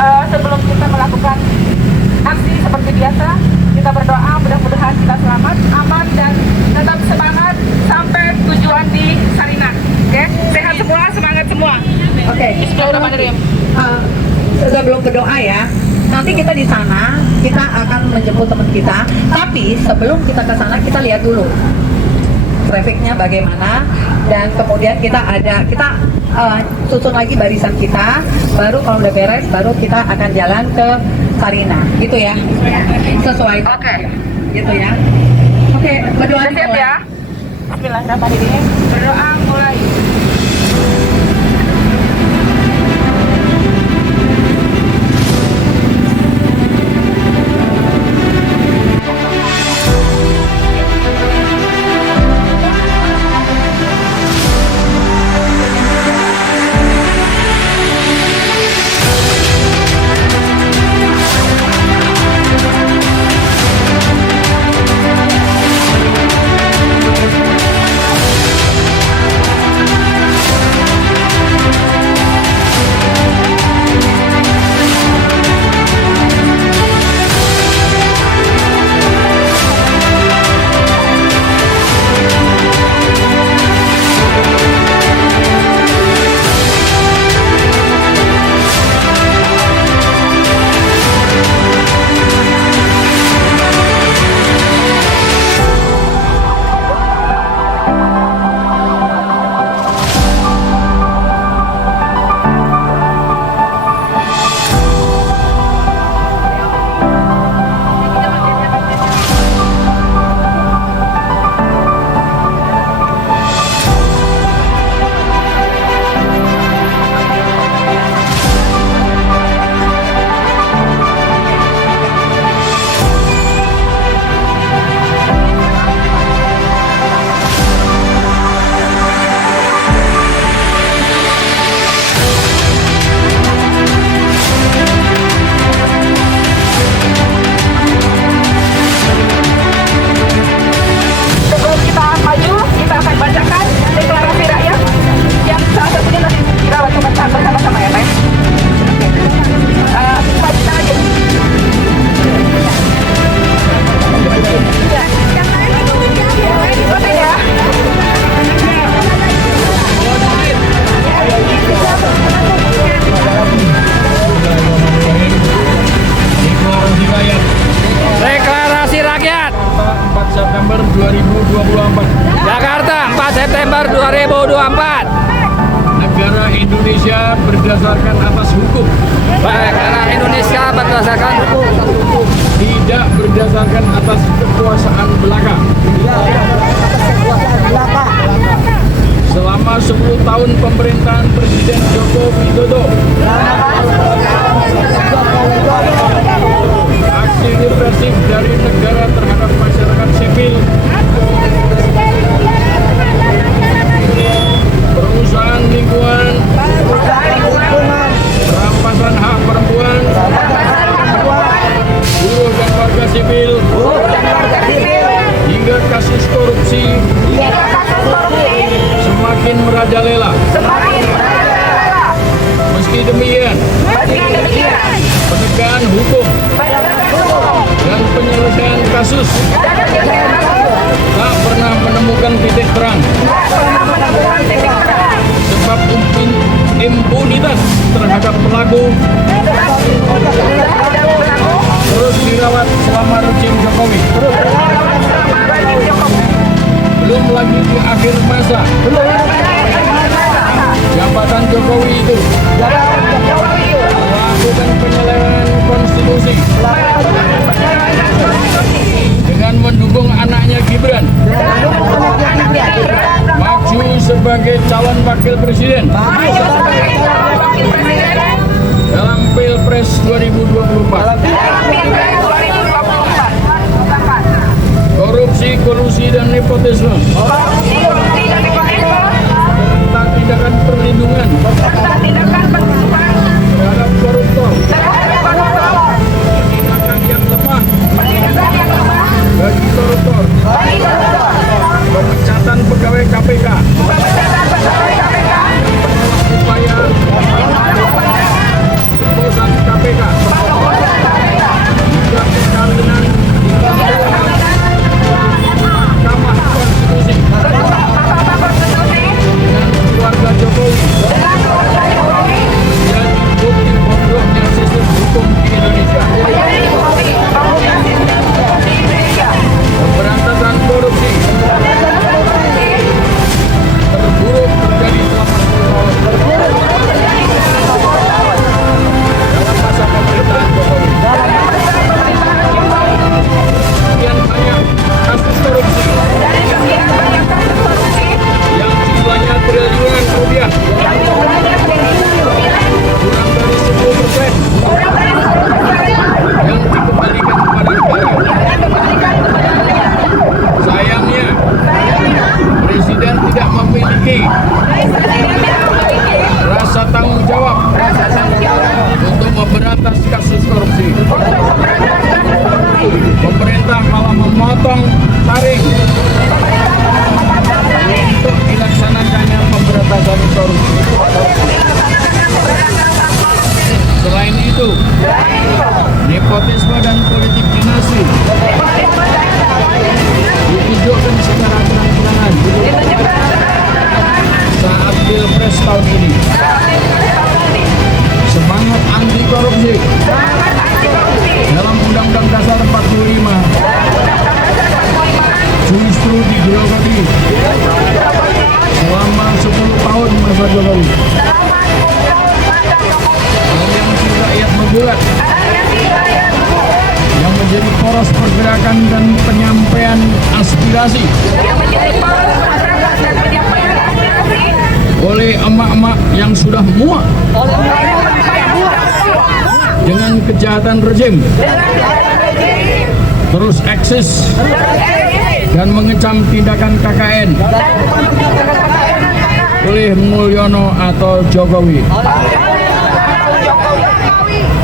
Sebelum kita melakukan aksi seperti biasa, kita berdoa mudah-mudahan kita selamat, aman, dan tetap semangat sampai tujuan di Sarinah. Oke, sehat semua, semangat semua. Oke, Bismillahirrahmanirrahim. Sebelum berdoa ya, nanti kita di sana kita akan menjemput teman kita. Tapi sebelum kita ke sana kita lihat dulu trafiknya bagaimana, dan kemudian kita susun lagi barisan kita. Baru kalau udah beres, baru kita akan jalan ke Sarinah, gitu ya. Sesuai. Oke. Gitu ya. Oke, berdoa siap ya. Bismillahirrahmanirrahim. Berdoa mulai. September 2024. Negara Indonesia berdasarkan atas hukum. Negara Indonesia berdasarkan hukum. Tidak berdasarkan atas kekuasaan belaka. Selama 10 tahun pemerintahan Presiden Joko Widodo, aksi represif dari negara terhadap masyarakat sipil, perusahaan lingkungan, perampasan hak perempuan, buruh dan warga sipil, hingga kasus korupsi semakin merajalela. Meski demikian, penegakan hukum dan penyelesaian kasus tak pernah menemukan titik terang, sebab impunitas terhadap pelaku terus dirawat selama rezim Jokowi. Belum lagi di akhir masa jabatan Jokowi itu melakukan penyelewengan konstitusi dengan mendukung anaknya Gibran maju sebagai calon wakil presiden dalam Pilpres 2024. Korupsi, kolusi, dan nepotisme tentang tindakan perlindungan terhadap koruptor, tindakan yang lemah bagi koruptor, pemecatan pegawai KPK, menolak upaya pembosan KPK, ini rasa tanggung jawab untuk memberantas kasus korupsi. Pemerintah malah memotong tarif untuk dilaksanakannya pemberantasan korupsi. Selain itu, nepotisme dan politik dinasti ditunjukkan secara terang-terangan saat Pilpres tahun ini. Semangat anti korupsi dalam Undang-Undang Dasar 45 justru digerogoti selama 10 tahun masa Jokowi. Yang si rakyat membuat, yang menjadi poros pergerakan dan penyampaian aspirasi oleh emak-emak yang sudah muak dengan kejahatan rezim, terus eksis dan mengecam tindakan KKN oleh Mulyono atau Jokowi.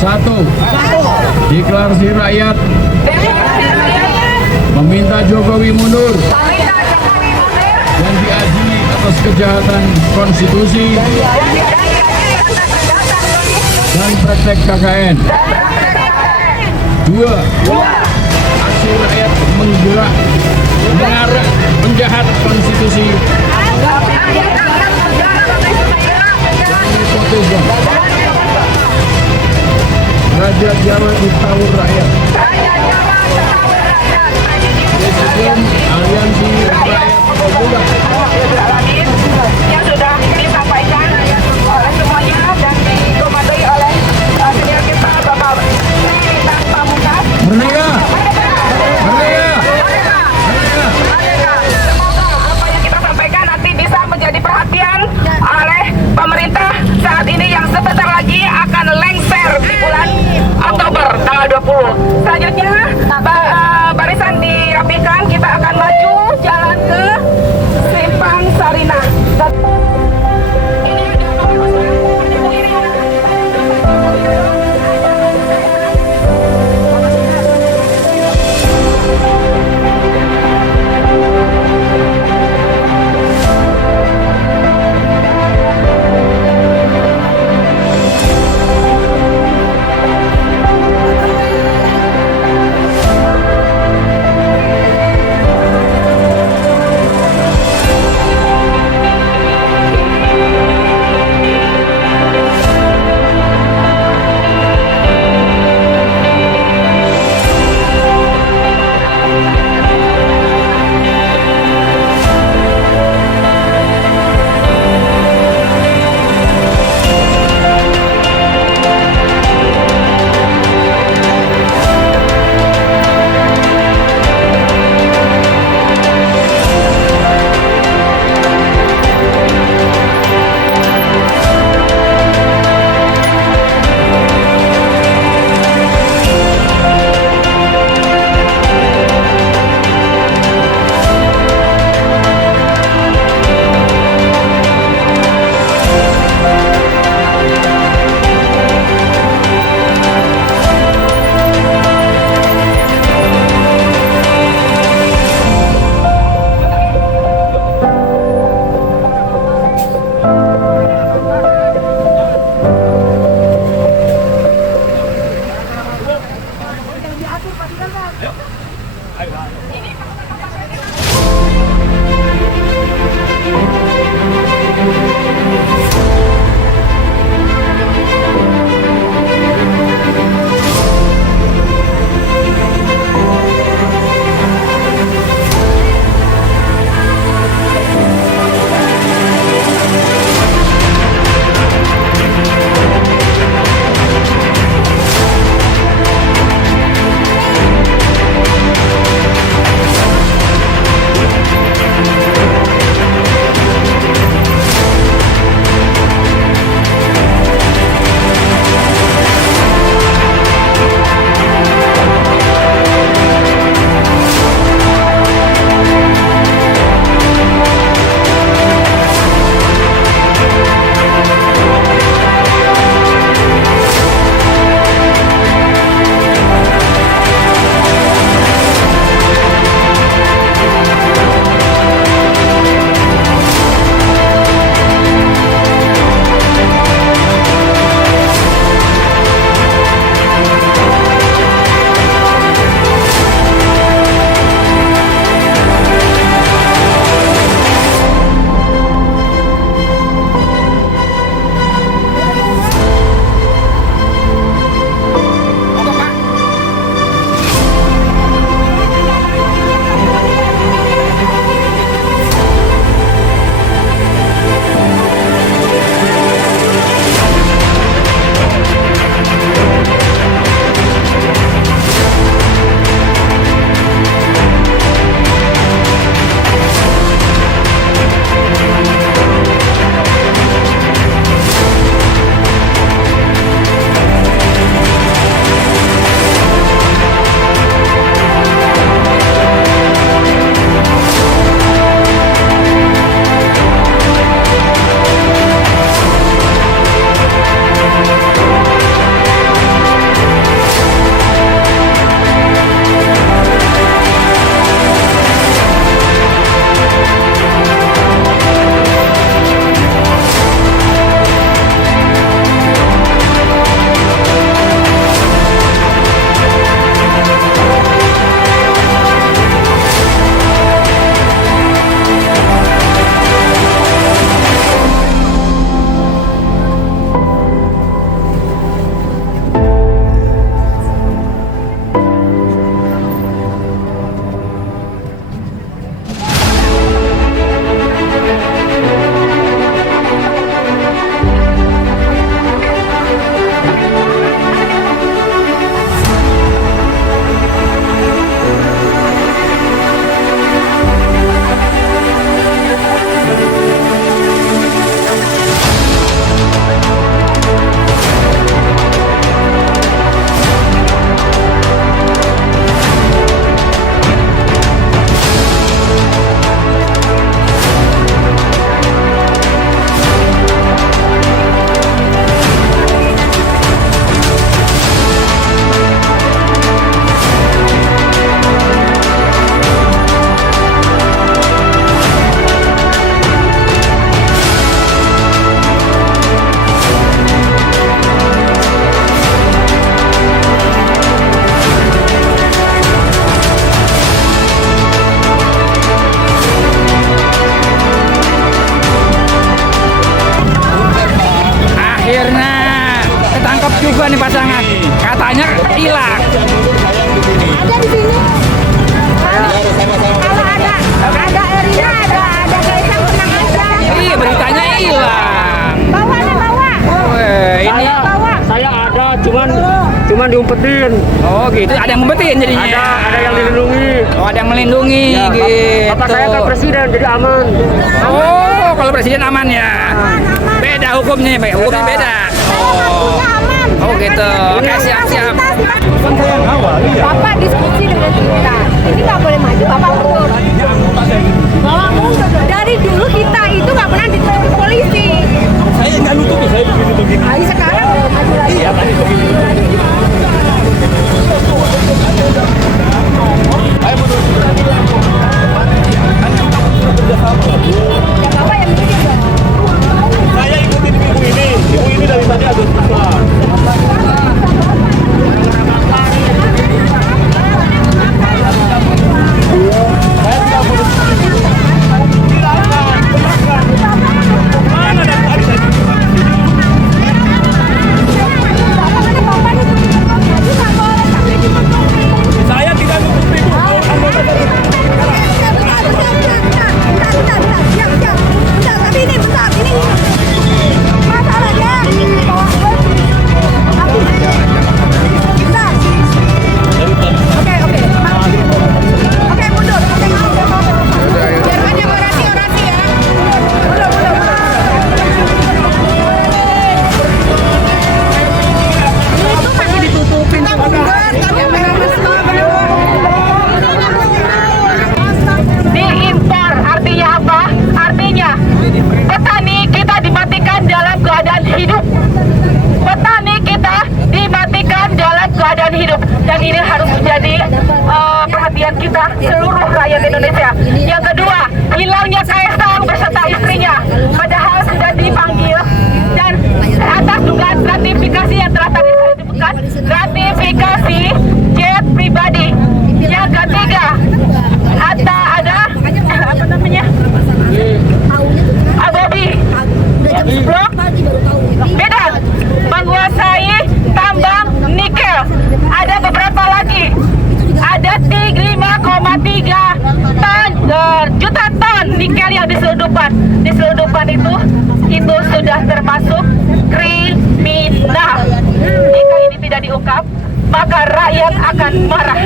Satu, deklarasi rakyat meminta Jokowi mundur dan diadili atas kejahatan konstitusi dan praktek KKN. Dua, aksi rakyat menggerak mengarah penjahat konstitusi dan nepotisme. Raja Jawa ditawur rakyat. Presiden Aliansi Rakyat Pemuda yang sudah disampaikan oleh semuanya dan dikomandoi oleh senior kita Bapak Bintang Pamungkas. Merdeka! Merdeka! Semoga apa yang kita sampaikan nanti bisa menjadi perhatian oleh pemerintah saat ini yang sebentar lagi akan lengser di bulan Oktober tanggal 20. Selanjutnya barisan dirapikan, kita akan maju jalan ke juga nih pasangan. Katanya hilang. Ada di sini. Kalau ada Erina, ada Kaisang tenang aja. Iya, beritanya hilang. Bawa nih bawa. Ini Saya ada, cuman diumpetin. oh gitu, ada yang ngumpetin jadinya. Ada yang dilindungi. Oh, ada yang melindungi gitu. Bapak saya kan presiden, jadi aman. Oh, kalau presiden aman ya. Beda hukumnya, hukumnya beda. Oh gitu. Oke, siap-siap. Bapak diskusi dengan kita. Ini nggak boleh maju, Bapak mundur. Bapak mundur. Dari dulu kita itu nggak pernah ditutupi polisi. Saya nggak nutupi, saya begini-begini. Nah, sekarang maju lagi. Iya, tadi begini. Ya Bapak yang bikin dong. Saya ikutin ibu ini. Ibu ini dari tadi agak susah. Saya tidak nutupi Bu. Anggota dari Diimpor artinya apa? Artinya petani kita dimatikan dalam keadaan hidup. Petani kita dimatikan dalam keadaan hidup, dan ini harus menjadi perhatian kita seluruh rakyat Indonesia. Yang kedua, hilangnya Kaisang beserta istrinya, padahal sudah dipanggil dan atas dugaan gratifikasi yang telah tadi saya sebutkan, gratifikasi jet pribadi. Yang ketiga, ada apa namanya? Abobi Blok Medan menguasai tambang nikel. Ada beberapa lagi. Ada 5,3 juta ton nikel yang diselundupkan. Diselundupkan itu sudah termasuk kriminal. Jika ini tidak diungkap, maka rakyat akan marah.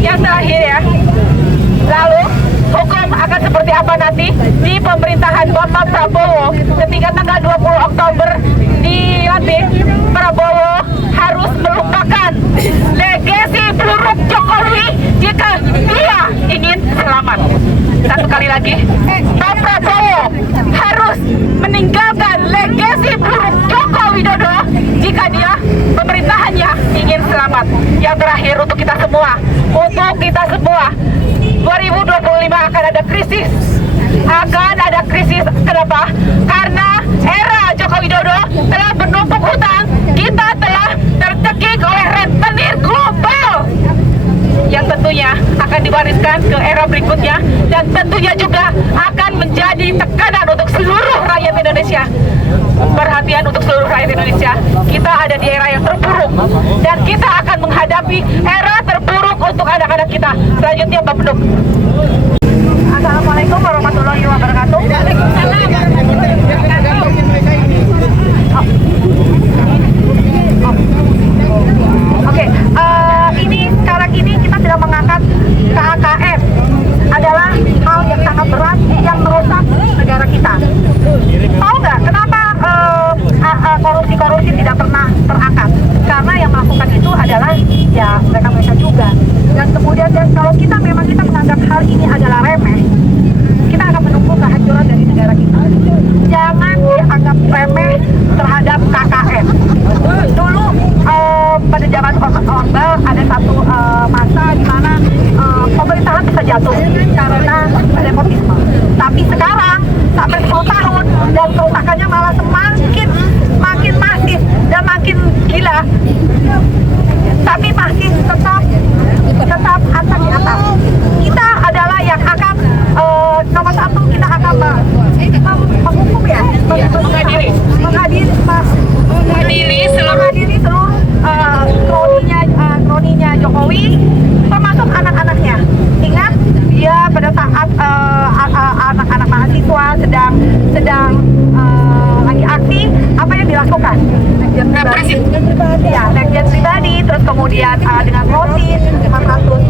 Yang terakhir ya, lalu hukum akan seperti apa nanti di pemerintahan Bapak Prabowo ketika tanggal 20 Oktober dilantik. Prabowo harus melupakan legasi buruk Jokowi jika dia ingin selamat. Satu kali lagi, Pak Prabowo harus meninggalkan legasi buruk Joko Widodo jika dia pemerintahannya ingin selamat. Yang terakhir untuk kita semua, 2025 akan ada krisis. Kenapa? Karena era Joko Widodo telah menumpuk hutang, kita telah tercekik oleh rentenir global yang tentunya akan diwariskan ke era berikutnya, dan tentunya juga akan menjadi tekanan untuk seluruh rakyat Indonesia. Perhatian untuk seluruh rakyat Indonesia, kita ada di era yang terburuk dan kita akan menghadapi era terburuk untuk anak-anak kita. Selanjutnya Mbak Penduk. Assalamualaikum warahmatullahi wabarakatuh. Oke, ini sekarang ini kita sedang mengangkat KKN, adalah hal yang sangat berat yang merusak negara kita. Tahu nggak kenapa korupsi tidak pernah terangkat? Karena yang melakukan itu adalah ya mereka juga. Dan kemudian kalau kita menganggap hal ini sedang lagi aksi, apa yang dilakukan? Sekjen pribadi. Ya, sekjen pribadi, terus kemudian dengan motif 400